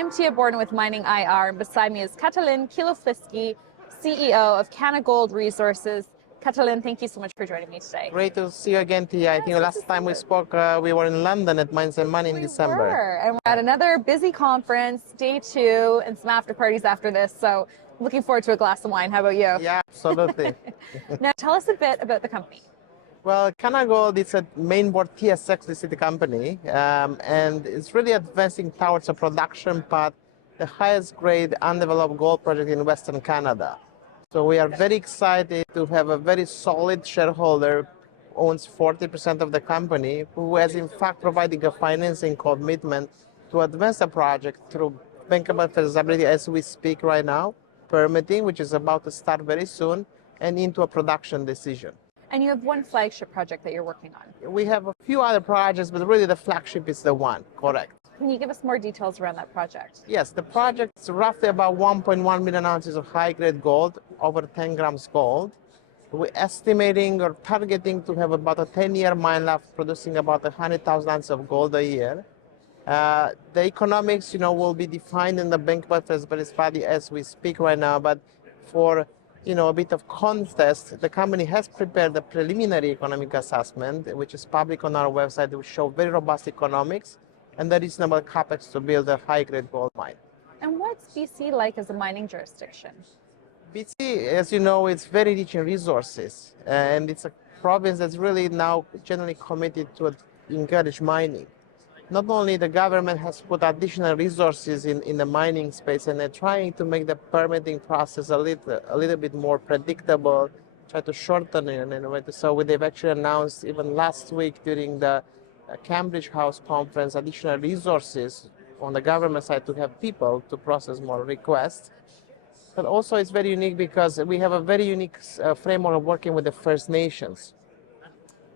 I'm Tia Borden with MiningIR, and beside me is Catalin Kilofliski, CEO of Canagold Resources. Catalin, thank you so much for joining me today. Great to see you again, Tia. I think last time we spoke, we were in London at Mines and Money in December. We were, and we're at another busy conference, day 2, and some after parties after this, so looking forward to a glass of wine. How about you? Yeah, absolutely. Now, tell us a bit about the company. Well, Canagold is a main board TSX listed company, and it's really advancing towards a production path, the highest grade undeveloped gold project in Western Canada. So we are very excited to have a very solid shareholder, owns 40% of the company, who has in fact providing a financing commitment to advance the project through bankable feasibility as we speak right now, permitting, which is about to start very soon, and into a production decision. And you have one flagship project that you're working on. We have a few other projects, but really the flagship is the one, correct. Can you give us more details around that project? Yes, the project is roughly about 1.1 million ounces of high-grade gold, over 10 grams gold. We're estimating or targeting to have about a 10-year mine life, producing about 100,000 ounces of gold a year. The economics, will be defined in the bankable feasibility study as we speak right now, but for a bit of context, the company has prepared a preliminary economic assessment, which is public on our website, which show very robust economics and the reasonable capex to build a high-grade gold mine. And what's BC like as a mining jurisdiction? BC, as you know, it's very rich in resources, and it's a province that's really now generally committed to encourage mining. Not only the government has put additional resources in the mining space, and they're trying to make the permitting process a little bit more predictable, try to shorten it. So they've actually announced even last week during the Cambridge House conference additional resources on the government side to have people to process more requests. But also it's very unique because we have a very unique framework of working with the First Nations.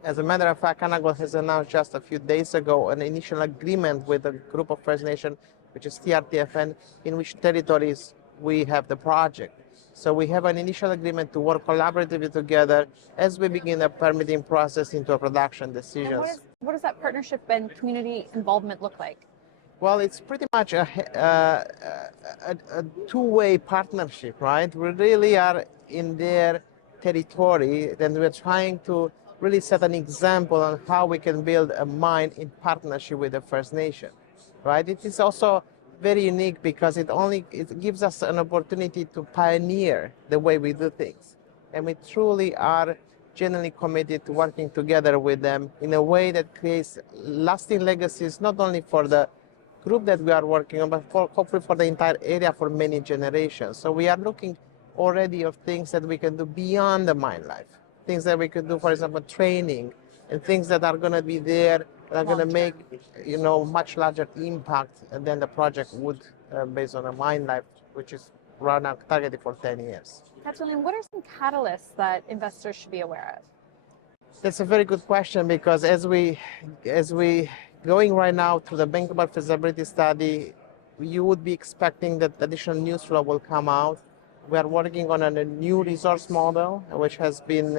As a matter of fact, Canagold has announced just a few days ago an initial agreement with a group of First Nations, which is TRTFN, in which territories we have the project. So we have an initial agreement to work collaboratively together as we begin the permitting process into a production decisions. And what does that partnership and community involvement look like? Well, it's pretty much a two-way partnership, right? We really are in their territory, then we're trying to really set an example on how we can build a mine in partnership with the First Nation, right? It is also very unique because it gives us an opportunity to pioneer the way we do things. And we truly are genuinely committed to working together with them in a way that creates lasting legacies, not only for the group that we are working on, but hopefully for the entire area for many generations. So we are looking already of things that we can do beyond the mine life. Things that we could do, for example, training, and things that are going to be there, that are going to make, much larger impact than the project would based on a mine life, which is right now targeted for 10 years. Catalin, what are some catalysts that investors should be aware of? That's a very good question, because as we going right now through the bankable feasibility study, you would be expecting that additional news flow will come out. We are working on a new resource model, which has been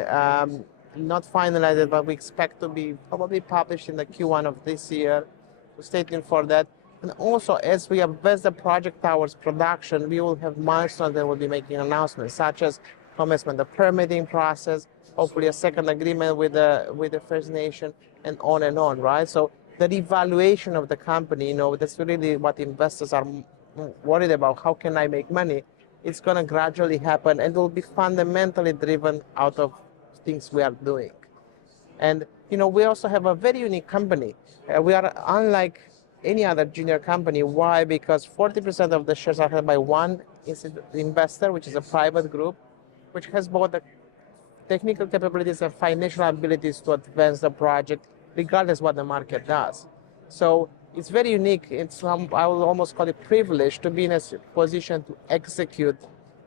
not finalized, but we expect to be probably published in the Q1 of this year. So stay tuned for that. And also, as we advance the project towards production, we will have milestones that will be making announcements, such as commencement of the permitting process, hopefully a second agreement with the First Nation, and on, right? So the evaluation of the company, that's really what investors are worried about. How can I make money? It's going to gradually happen, and it will be fundamentally driven out of things we are doing. And, we also have a very unique company. We are unlike any other junior company. Why? Because 40% of the shares are held by one investor, which is a private group, which has both the technical capabilities and financial abilities to advance the project, regardless what the market does. So it's very unique. I will almost call it privilege to be in a position to execute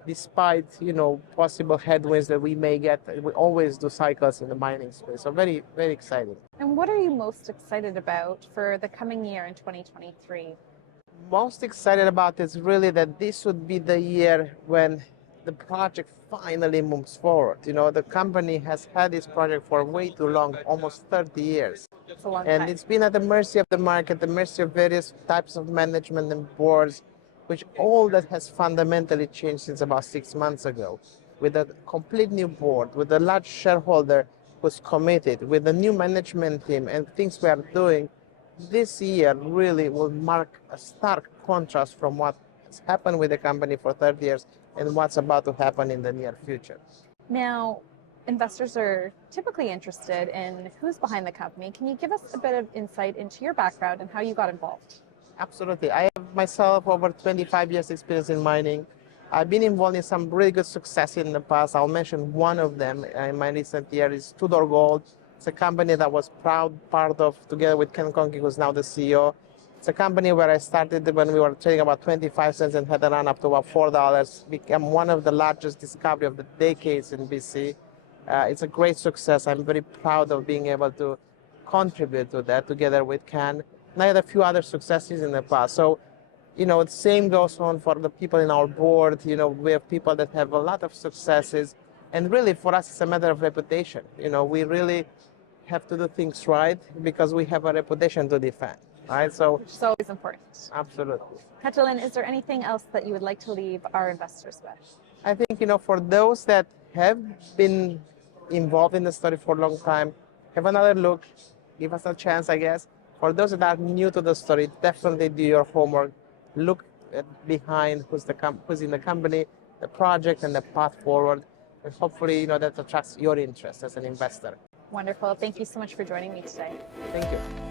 despite, possible headwinds that we may get. We always do cycles in the mining space. So very, very exciting. And what are you most excited about for the coming year in 2023? Most excited about is really that this would be the year when the project finally moves forward. You know, the company has had this project for way too long, almost 30 years. It's a long And time. it's been at the mercy of the market, the mercy of various types of management and boards, which all that has fundamentally changed since about 6 months ago. With a complete new board, with a large shareholder who's committed, with a new management team and things we are doing, this year really will mark a stark contrast from what has happened with the company for 30 years and what's about to happen in the near future. Now, investors are typically interested in who's behind the company. Can you give us a bit of insight into your background and how you got involved? Absolutely. I have myself over 25 years experience in mining. I've been involved in some really good success in the past. I'll mention one of them in my recent year is Tudor Gold. It's a company that was proud part of, together with Ken Konki, who's now the CEO. It's a company where I started when we were trading about 25 cents and had a run up to about $4. Became one of the largest discovery of the decades in BC. It's a great success. I'm very proud of being able to contribute to that together with Ken. And I had a few other successes in the past. So, you know, the same goes on for the people in our board. You know, we have people that have a lot of successes. And really, for us, it's a matter of reputation. You know, we really have to do things right because we have a reputation to defend, right? So, Which is always important. absolutely. Catalin, is there anything else that you would like to leave our investors with? I think, you know, for those that have been involved in the story for a long time, have another look, give us a chance, I guess. For those that are new to the story, definitely do your homework. Look behind who's in the company, the project, and the path forward. And hopefully, you know, that attracts your interest as an investor. Wonderful. Thank you so much for joining me today. Thank you.